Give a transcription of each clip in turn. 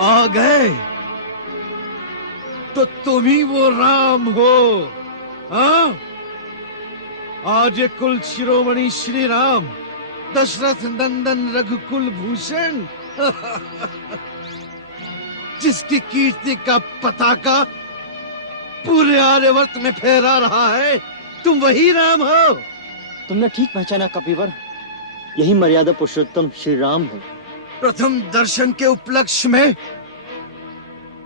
आ गए तो तुम ही वो राम हो, हाँ? आज ये कुल शिरोमणि श्री राम, दशरथ नंदन रघुकुल भूषण जिसकी कीर्ति का पताका पूरे आर्यवर्त में फहरा रहा है, तुम वही राम हो। तुमने ठीक पहचाना कपिवर, यही मर्यादा पुरुषोत्तम श्री राम है। प्रथम दर्शन के उपलक्ष्य में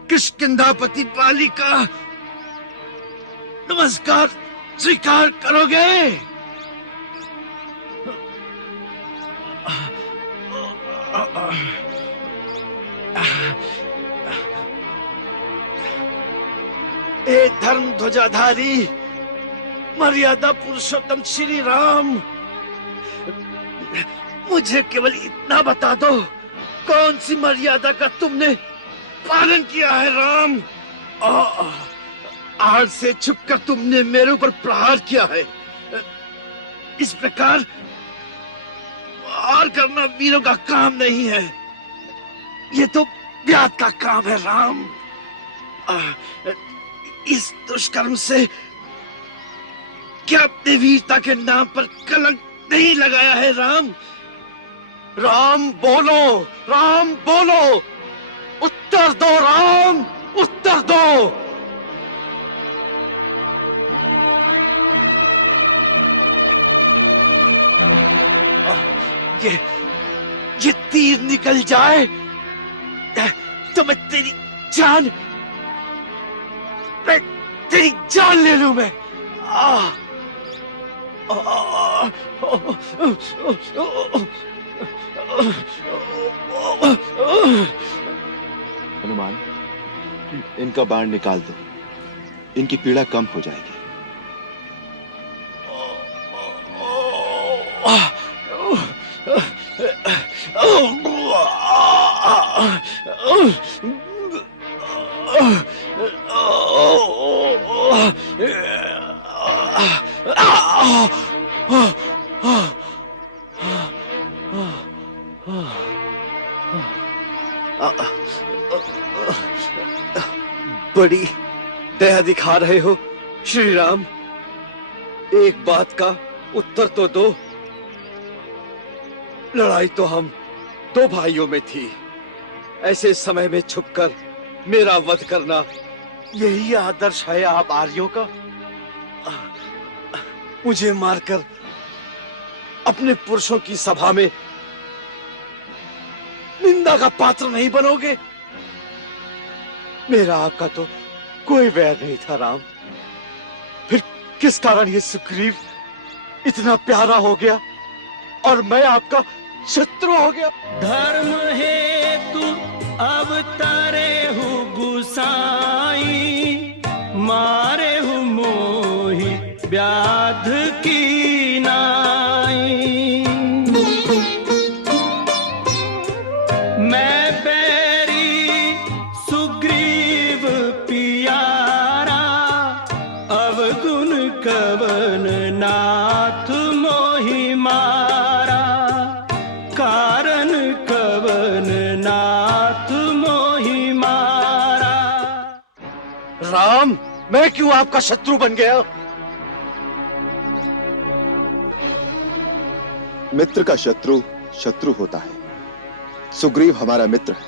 किष्किंधापति बाली का नमस्कार स्वीकार करोगे? ए धर्म ध्वजाधारी मर्यादा पुरुषोत्तम श्री राम, मुझे केवल इतना बता दो, कौन सी मर्यादा का तुमने पालन किया है राम? आड़ से छुपकर तुमने मेरे ऊपर प्रहार किया है। इस प्रकार प्रहार करना वीरों का काम नहीं है, ये तो व्याध का काम है राम। इस दुष्कर्म से क्या अपने वीरता के नाम पर कलंक नहीं लगाया है राम? राम बोलो, राम बोलो, उत्तर दो राम, उत्तर दो। ये तीर निकल जाए तो मैं तेरी जान ले लूं मैं। हनुमान, इनका बाण निकाल दो, इनकी पीड़ा कम हो जाएगी। बड़ी दया दिखा रहे हो श्री राम, एक बात का उत्तर तो दो। लड़ाई तो हम दो भाइयों में थी, ऐसे समय में छुपकर मेरा वध करना, यही आदर्श है आप आर्यों का? मुझे मारकर अपने पुरुषों की सभा में निंदा का पात्र नहीं बनोगे? मेरा आपका तो कोई वैर नहीं था राम, फिर किस कारण ये सुग्रीव इतना प्यारा हो गया और मैं आपका शत्रु हो गया? धर्म हेतु अवतारे हूँ गुसाई, मारे हूँ मोहि व्याध की नाई। मैं बैरी सुग्रीव पियारा, अवगुण कवन नाथ मोहि मारा। कारण कवन नाथ मोहि मारा। राम, मैं क्यों आपका शत्रु बन गया? मित्र का शत्रु शत्रु होता है। सुग्रीव हमारा मित्र है।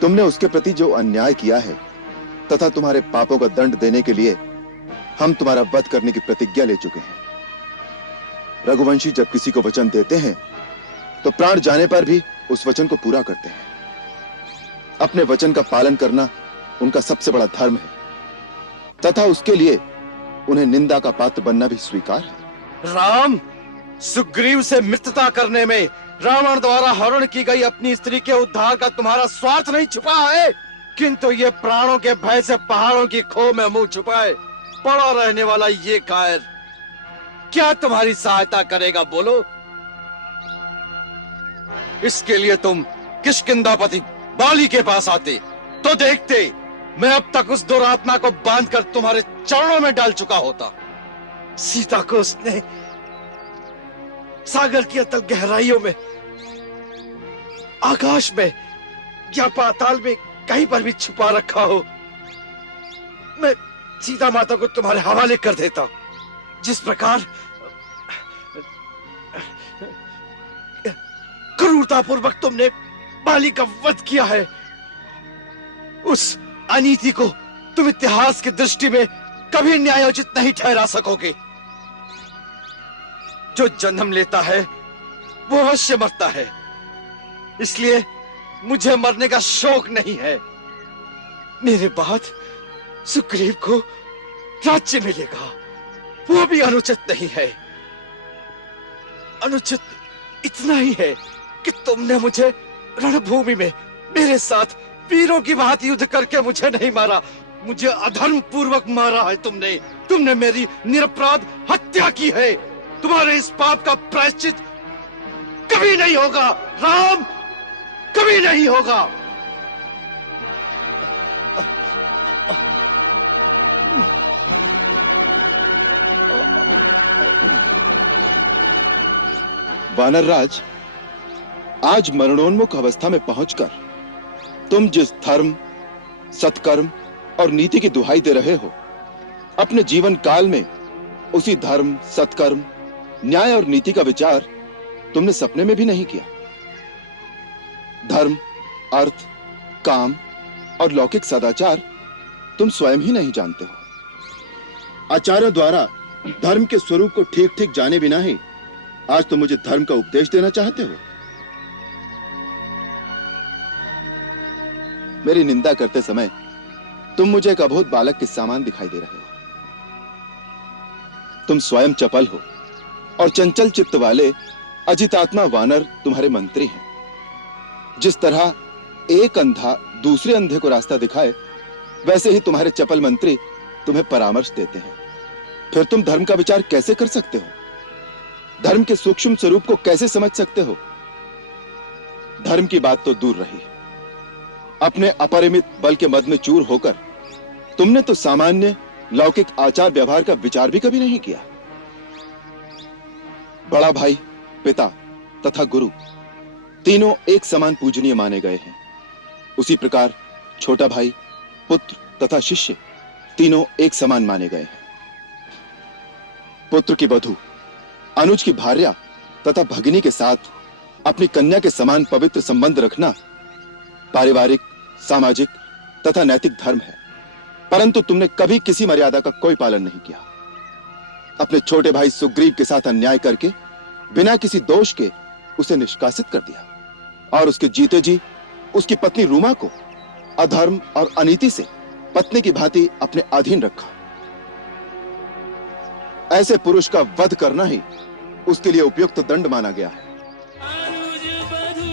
तुमने उसके प्रति जो अन्याय किया है तथा तुम्हारे पापों का दंड देने के लिए हम तुम्हारा वध करने की प्रतिज्ञा ले चुके हैं। रघुवंशी जब किसी को वचन देते हैं तो प्राण जाने पर भी उस वचन को पूरा करते हैं। अपने वचन का पालन करना उनका सबसे बड़ा धर्म है तथा उसके लिए उन्हें निंदा का पात्र बनना भी स्वीकार है। राम, सुग्रीव से मित्रता करने में रावण द्वारा हरण की गई अपनी स्त्री के उद्धार का तुम्हारा स्वार्थ नहीं छुपा है, किंतु ये प्राणों के भय से पहाड़ों की खो में मुंह छुपाए पड़ा रहने वाला ये कायर क्या तुम्हारी सहायता करेगा? बोलो। इसके लिए तुम किष्किंधापति बाली के पास आते तो देखते मैं अब तक उस दुरात्मा को बांधकर तुम्हारे चरणों में डाल चुका होता। सीता को उसने सागर की अतल गहराइयों में, आकाश में या पाताल में कहीं पर भी छुपा रखा हो, मैं सीता माता को तुम्हारे हवाले कर देता। जिस प्रकार क्रूरतापूर्वक तुमने बाली का वध किया है, उस अनीति को तुम इतिहास की दृष्टि में कभी न्यायोचित नहीं ठहरा सकोगे। जो जन्म लेता है वो अवश्य मरता है, इसलिए मुझे मरने का शौक नहीं है। मेरे बाद सुग्रीव को राज्य मिलेगा, वो भी अनुचित नहीं है। अनुचित इतना ही है कि तुमने मुझे रणभूमि में मेरे साथ वीरों की भांति युद्ध करके मुझे नहीं मारा, मुझे अधर्म पूर्वक मारा है तुमने। तुमने मेरी निरपराध हत्या की है। तुम्हारे इस पाप का प्रायश्चित कभी नहीं होगा राम, कभी नहीं होगा। वानरराज, आज मरणोन्मुख अवस्था में पहुंचकर तुम जिस धर्म, सत्कर्म और नीति की दुहाई दे रहे हो, अपने जीवन काल में उसी धर्म, सत्कर्म, न्याय और नीति का विचार तुमने सपने में भी नहीं किया। धर्म, अर्थ, काम और लौकिक सदाचार तुम स्वयं ही नहीं जानते हो। आचार्यों द्वारा धर्म के स्वरूप को ठीक ठीक जाने बिना ही आज तुम मुझे धर्म का उपदेश देना चाहते हो। मेरी निंदा करते समय तुम मुझे एक अबोध बालक के समान दिखाई दे रहे हो। तुम स्वयं चपल हो और चंचल चित्त वाले अजितात्मा वानर तुम्हारे मंत्री हैं। जिस तरह एक अंधा दूसरे अंधे को रास्ता दिखाए, वैसे ही तुम्हारे चपल मंत्री तुम्हें परामर्श देते हैं। फिर तुम धर्म का विचार कैसे कर सकते हो? धर्म के सूक्ष्म स्वरूप को कैसे समझ सकते हो? धर्म की बात तो दूर रही, अपने अपरिमित बल के मद में चूर होकर तुमने तो सामान्य लौकिक आचार व्यवहार का विचार भी कभी नहीं किया। बड़ा भाई, पिता तथा गुरु तीनों एक समान पूजनीय माने गए हैं। उसी प्रकार छोटा भाई, पुत्र तथा शिष्य तीनों एक समान माने गए हैं। पुत्र की वधू, अनुज की भार्या तथा भगिनी के साथ अपनी कन्या के समान पवित्र संबंध रखना पारिवारिक, सामाजिक तथा नैतिक धर्म है। परंतु तुमने कभी किसी मर्यादा का कोई पालन नहीं किया। अपने छोटे भाई सुग्रीव के साथ अन्याय करके बिना किसी दोष के उसे निष्कासित कर दिया और उसके जीते जी उसकी पत्नी रूमा को अधर्म और अनीति से पत्नी की भांति अपने अधीन रखा। ऐसे पुरुष का वध करना ही उसके लिए उपयुक्त दंड माना गया है। अनुज बधू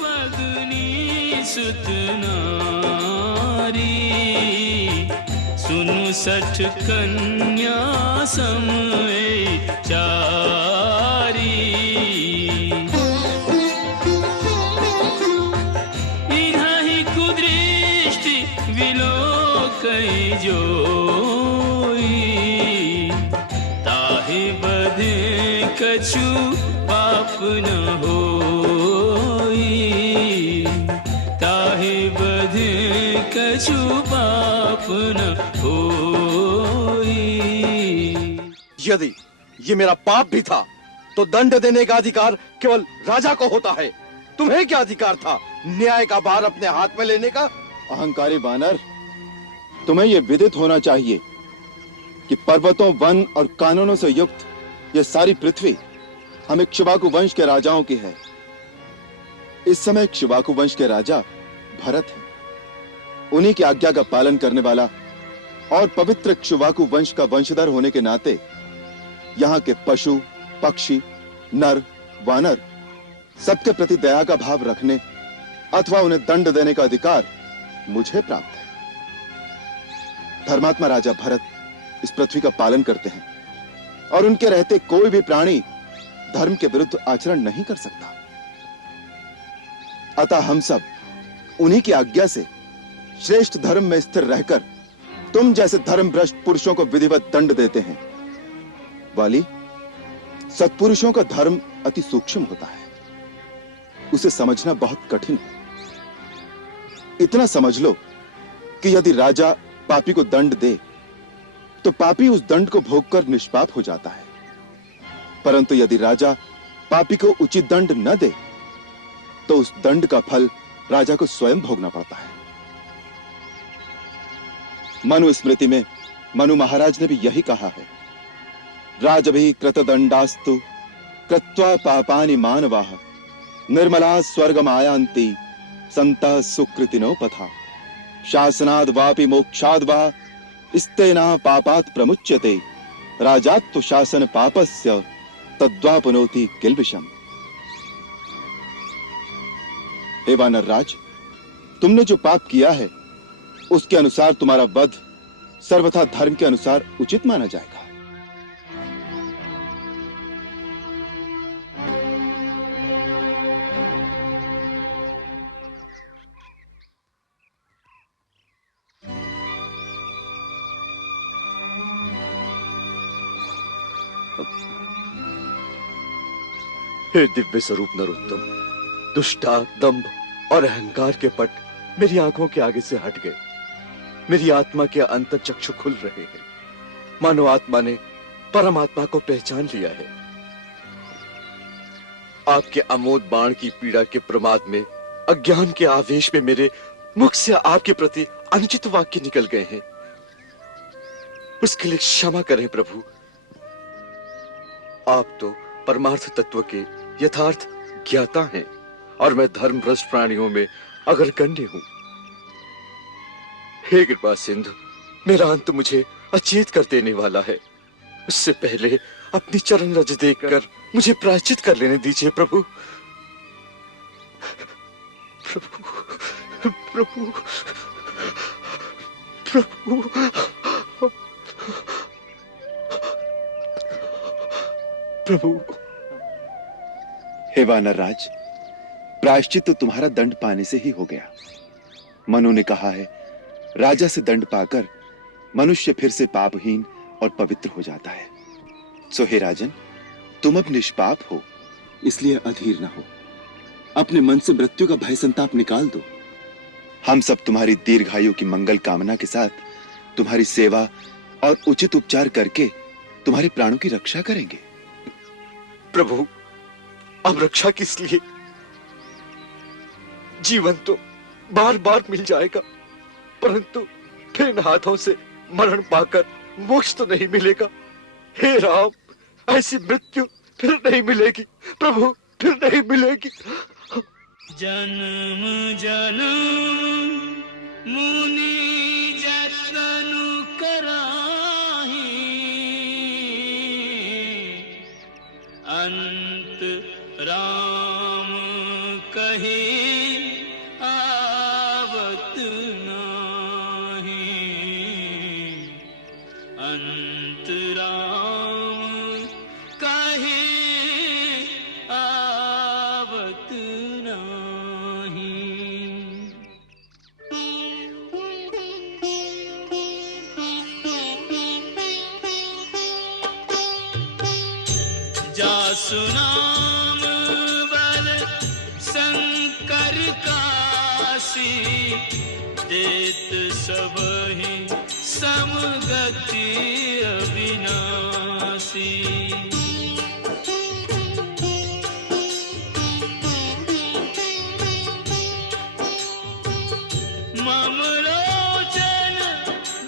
भगनी सुत नारी, सुनु सठ कन्या समय चारी। इन्हीं कुदृष्टि विलोकई जोई, ताहि बधे कछु पाप न होई, ताहि बधे कछु पाप न होई। यदि ये मेरा पाप भी था तो दंड देने का अधिकार केवल राजा को होता है। तुम्हें क्या अधिकार था न्याय का भार अपने हाथ में लेने का? अहंकारी वानर, तुम्हें यह विदित होना चाहिए कि पर्वतों, वन और कानूनों से युक्त यह सारी पृथ्वी हम इक्ष्वाकु वंश के राजाओं की है। इस समय इक्ष्वाकु वंश के राजा भरत हैं। उन्हीं की आज्ञा का पालन करने वाला और पवित्र इक्ष्वाकु वंश का वंशधर होने के नाते यहाँ के पशु, पक्षी, नर, वानर सबके प्रति दया का भाव रखने अथवा उन्हें दंड देने का अधिकार मुझे प्राप्त है। धर्मात्मा राजा भरत इस पृथ्वी का पालन करते हैं और उनके रहते कोई भी प्राणी धर्म के विरुद्ध आचरण नहीं कर सकता। अतः हम सब उन्हीं की आज्ञा से श्रेष्ठ धर्म में स्थिर रहकर तुम जैसे धर्म भ्रष्ट पुरुषों को विधिवत दंड देते हैं। वाली, सत्पुरुषों का धर्म अति सूक्ष्म होता है, उसे समझना बहुत कठिन है। इतना समझ लो कि यदि राजा पापी को दंड दे तो पापी उस दंड को भोगकर निष्पाप हो जाता है, परंतु यदि राजा पापी को उचित दंड न दे तो उस दंड का फल राजा को स्वयं भोगना पड़ता है। मनु स्मृति में मनु महाराज ने भी यही कहा है, राजभि कृतदंडास्तु कृत्वा पापानि मानवाः निर्मला स्वर्गमायान्ति संतः सुकृतिनो पथा शासनाद् वापि मोक्षाद् वा इस्तेना पापात् प्रमुच्यते राजात्व शासन पापस्य तद्वापनोति किल्बिषम्। हे वानरराज, तुमने जो पाप किया है उसके अनुसार तुम्हारा वध सर्वथा धर्म के अनुसार उचित माना जाएगा। हे दिव्य स्वरूप नरोत्तम, दुष्टा, दंभ और अहंकार के पट मेरी आंखों के आगे से हट गए। मेरी आत्मा के अंतर चक्षु खुल रहे हैं, मानो आत्मा ने परमात्मा को पहचान लिया है। आपके अमोद बाण की पीड़ा के प्रमाद में, अज्ञान के आवेश में मेरे मुख से आपके प्रति अनुचित वाक्य निकल गए हैं। उसके लिए क्षमा करें प्रभु। आप तो परमार्थ तत्व के यथार्थ ज्ञाता हैं और मैं धर्म भ्रष्ट प्राणियों में अग्रगण्य हूं। हे कृपा सिंधु, मेरा अंत मुझे अचेत कर देने वाला है। उससे पहले अपनी चरण रज देखकर मुझे प्रायश्चित कर लेने दीजिए प्रभु। प्रभु प्रभु प्रभु प्रभु। हे वानरराज, प्रायश्चित तो तुम्हारा दंड पाने से ही हो गया। मनु ने कहा है, राजा से दंड पाकर मनुष्य फिर से पापहीन और पवित्र हो जाता है। सो हे राजन, तुम अब निष्पाप हो, इसलिए अधीर न हो। अपने मन से मृत्यु का भय संताप निकाल दो। हम सब तुम्हारी दीर्घायु की मंगल कामना के साथ तुम्हारी सेवा और उचित उपचार करके तुम्हारे प्राणों की रक्षा करेंगे। प्रभु, अब रक्षा किस लिए? जीवन तो बार बार मिल जाएगा, परंतु फिर इन हाथों से मरण पाकर मोक्ष तो नहीं मिलेगा। हे राम, ऐसी मृत्यु फिर नहीं मिलेगी प्रभु, फिर नहीं मिलेगी। जन्म जन्म मुनि जतनु कराहि अंत राम कहे आवत नाही। अंत राम कहे आवत नाही। जासु नाम बल शंकर काशी देत सबहि समगति अविनाशी। मम लोचन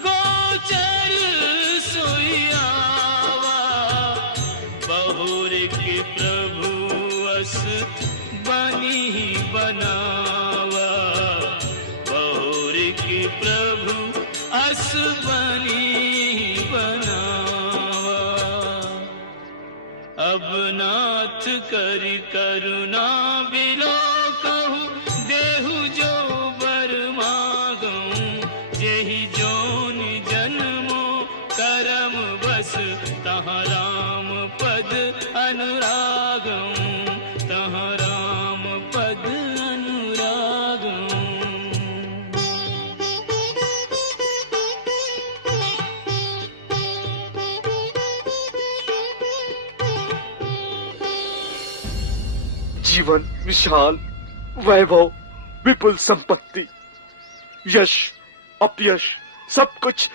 गोचर सोयावा बहुर के प्रभु अस बनी बनावा। बहुर के प्रभु अस बनी बनावा। अब नाथ करि करुणा बिलो कहूँ देहु जो बर मागऊं। जेहि जोन जन्मो करम बस तहाँ राम पद अनुरागऊं। तहाँ राम पद अनुरागऊं। जीवन, विशाल, वैभव, विपुल संपत्ति, यश, अपयश, सब कुछ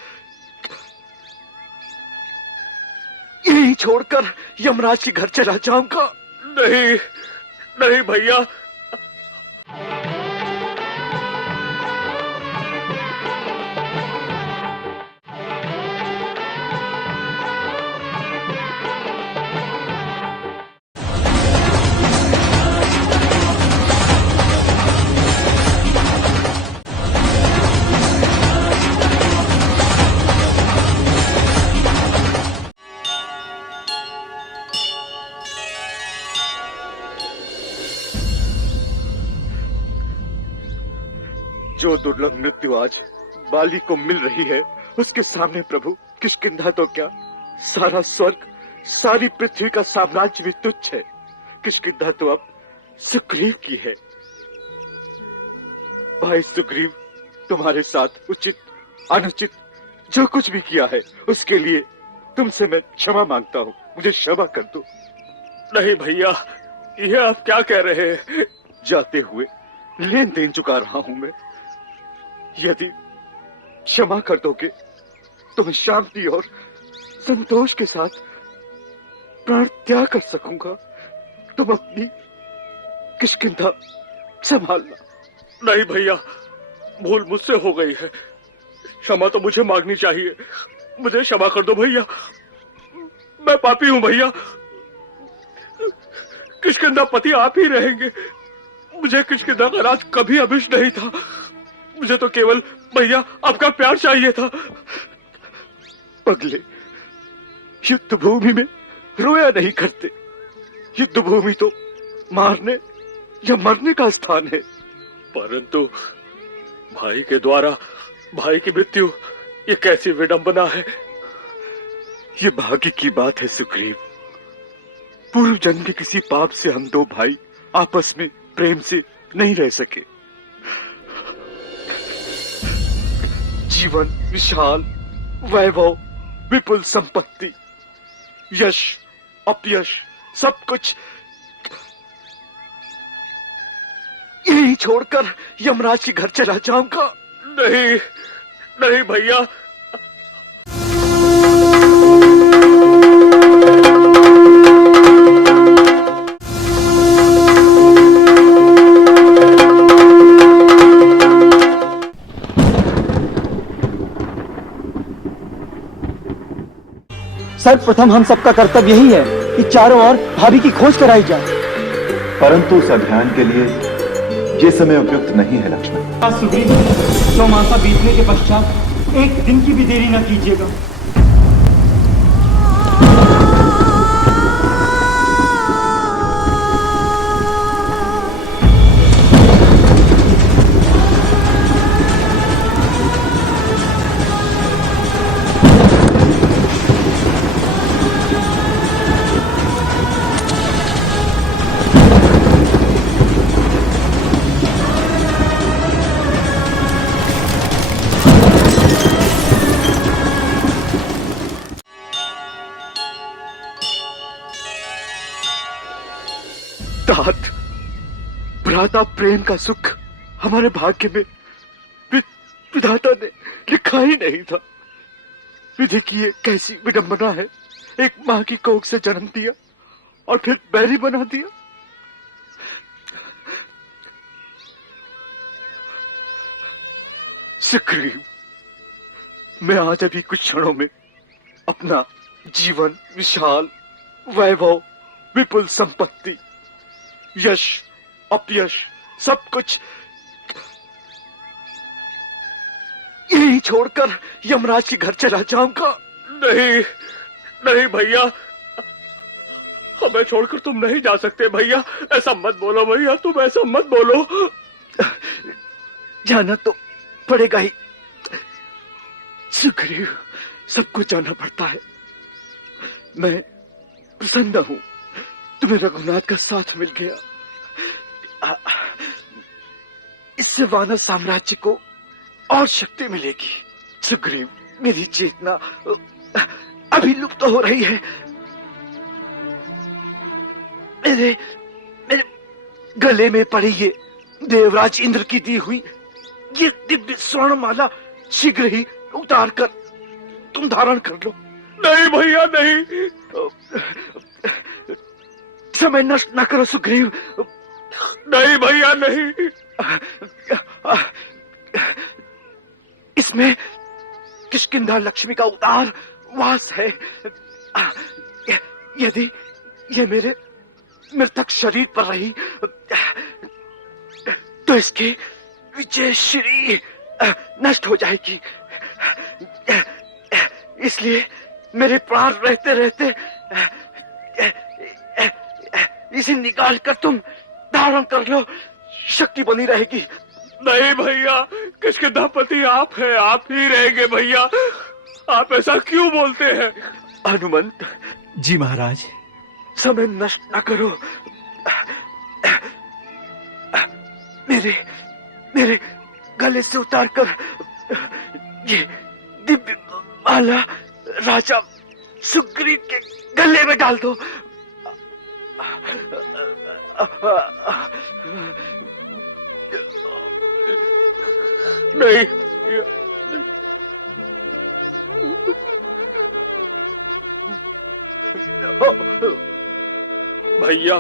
यही छोड़कर यमराज के घर चला जाऊंगा। नहीं, नहीं भैया। जो दुर्लभ मृत्यु आज बाली को मिल रही है, उसके सामने प्रभु किष्किंधा तो क्या, सारा स्वर्ग, सारी पृथ्वी का साम्राज्य भी तुच्छ है। किष्किंधा तो अब सुग्रीव की है। भाई सुग्रीव, तुम्हारे साथ उचित अनुचित जो कुछ भी किया है, उसके लिए तुमसे मैं क्षमा मांगता हूँ। मुझे क्षमा कर दो। नहीं भैया, ये आप क्या कह रहे हैं? जाते हुए लेन देन चुका रहा हूं मैं। यदि क्षमा कर दोगे तो मैं शांति और संतोष के साथ प्राण त्याग कर सकूंगा। तुम अपनी किष्किंधा संभालना। नहीं भैया, भूल मुझसे हो गई है। क्षमा तो मुझे मांगनी चाहिए। मुझे क्षमा कर दो भैया, मैं पापी हूं भैया। किष्किंधा पति आप ही रहेंगे। मुझे किष्किंधा का राज कभी अभिष्ट नहीं था। मुझे तो केवल भैया आपका प्यार चाहिए था। पगले, युद्ध भूमि में रोया नहीं करते। युद्ध भूमि तो मारने या मरने का स्थान है। परंतु भाई के द्वारा भाई की मृत्यु, ये कैसी विडंबना है। ये भाग्य की बात है सुग्रीव। पूर्व जन्म के किसी पाप से हम दो भाई आपस में प्रेम से नहीं रह सके। जीवन, विशाल, वैभव, विपुल संपत्ति, यश, अपयश, सब कुछ यही छोड़कर यमराज के घर चला जाऊंगा। नहीं, नहीं भैया। सर्वप्रथम हम सबका कर्तव्य यही है कि चारों ओर भाभी की खोज कराई जाए। परंतु उस अभियान के लिए ये समय उपयुक्त नहीं है लक्ष्मण। सुग्रीव, 9 मासा बीतने के पश्चात एक दिन की भी देरी न कीजिएगा। तात, भ्राता प्रेम का सुख हमारे भाग्य में विधाता ने लिखा ही नहीं था। विधि की ये कैसी विडंबना है। एक मां की कोख से जन्म दिया और फिर बैरी बना दिया। सुग्रीव, मैं आज अभी कुछ क्षणों में अपना जीवन, विशाल, वैभव, विपुल संपत्ति, यश, अपयश, सब कुछ यही छोड़कर यमराज के घर चला जाऊंगा। नहीं, नहीं भैया, हमें छोड़कर तुम नहीं जा सकते भैया। ऐसा मत बोलो भैया, तुम ऐसा मत बोलो। जाना तो पड़ेगा ही सुग्रीव, सबको जाना पड़ता है। मैं प्रसन्न हूं तुम्हें रघुनाथ का साथ मिल गया। इससे वानर साम्राज्य को और शक्ति मिलेगी। सुग्रीव, मेरी चेतना अभी लुप्त हो रही है। मेरे गले में पड़ी ये देवराज इंद्र की दी हुई ये दिव्य स्वर्ण माला शीघ्र ही उतार कर तुम धारण कर लो। नहीं भैया नहीं। समय नष्ट न करो सुग्रीव। नहीं भैया नहीं। इसमें किष्किंधा लक्ष्मी का उदार वास है। यदि ये मेरे मृतक शरीर पर रही तो इसकी विजय श्री नष्ट हो जाएगी। इसलिए मेरे प्राण रहते रहते इसे निकाल कर तुम धारण कर लो, शक्ति बनी रहेगी। नहीं भैया, किसके पति आप हैं, आप ही रहेंगे भैया। आप ऐसा क्यों बोलते हैं? हनुमंत जी महाराज। समय नष्ट न करो। मेरे गले से उतारकर ये दिव्य माला राजा सुग्रीव के गले में डाल दो। नहीं भैया,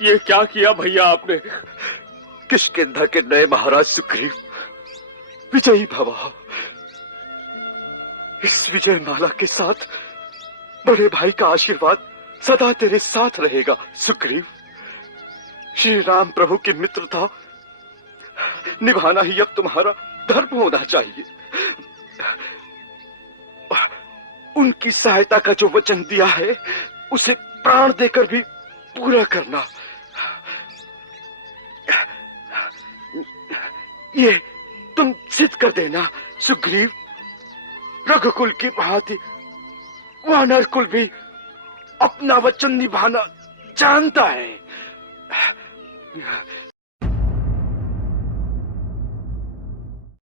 ये क्या किया भैया आपने? किष्किंधा के नए महाराज सुग्रीव, विजयी भव। इस विजय माला के साथ बड़े भाई का आशीर्वाद सदा तेरे साथ रहेगा सुग्रीव। श्री राम प्रभु की मित्रता निभाना ही अब तुम्हारा धर्म होना चाहिए। उनकी सहायता का जो वचन दिया है उसे प्राण देकर भी पूरा करना। ये तुम सिद्ध कर देना सुग्रीव। रघुकुल की भांति वानर कुल भी अपना वचन निभाना जानता है।